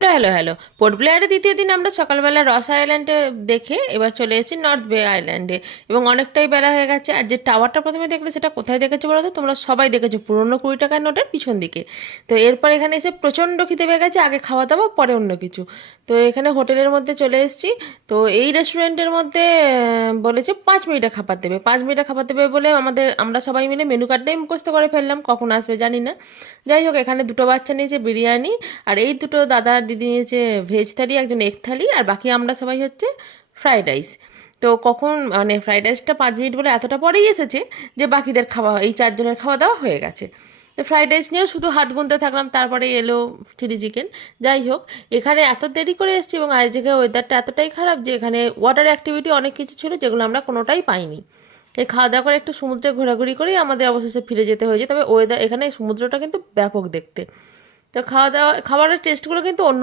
Hello hello. Port ব্লেয়ারে দ্বিতীয় দিন আমরা সকালবেলা রস আইল্যান্ডে দেখে এবার চলে এসেছি নর্থ বে আইল্যান্ডে, এবং অনেকটাই বেলা হয়ে গেছে। আর যে টাওয়ারটা প্রথমে দেখলে সেটা কোথায় দেখেছো বলো তো? তোমরা সবাই দেখেছো, পুরনো 20 টাকার নোটের পিছন দিকে। তো এরপর এখানে এসে প্রচণ্ড খিদে পেয়ে গেছে, আগে খাওয়া দাওয়া পরে অন্য কিছু। তো এখানে হোটেলের মধ্যে চলে এসেছি। তো এই রেস্টুরেন্টের মধ্যে বলেছে 5 মিনিটে খাবার দেবে, 5 মিনিটে খাবার দেবে বলে আমরা সবাই মিলে মেনু কার্ডটাই মুখস্থ করে ফেললাম, কখন আসবে জানি না। যাই হোক, এখানে দুটো বাচ্চা নিয়েছে বিরিয়ানি, আর এই দুটো দাদা আর দিদি নিয়েছে ভেজ থালি, একজন এগ থালি, আর বাকি আমরা সবাই হচ্ছে ফ্রাইড রাইস। তো কখন মানে ফ্রাইড রাইসটা 5 মিনিট বলে এতটা পরেই এসেছে যে বাকিদের খাওয়া, এই চারজনের খাওয়া দাওয়া হয়ে গেছে। তো ফ্রাইড রাইস নিয়েও শুধু হাত গুনতে থাকলাম, তারপরে এলো চিলি চিকেন। যাই হোক, এখানে এত দেরি করে এসেছি এবং আজকে ওয়েদারটা এতটাই খারাপ যে এখানে ওয়াটার অ্যাক্টিভিটি অনেক কিছু ছিল যেগুলো আমরা কোনোটাই পাইনি। এই খাওয়া দাওয়া করে একটু সমুদ্রে ঘোরাঘুরি করেই আমাদের অবশেষে ফিরে যেতে হয়েছে। তবে ওয়েদার এখানে সমুদ্রটা কিন্তু ব্যাপক দেখতে। তো খাওয়া দাওয়া খাবারের টেস্টগুলো কিন্তু অন্য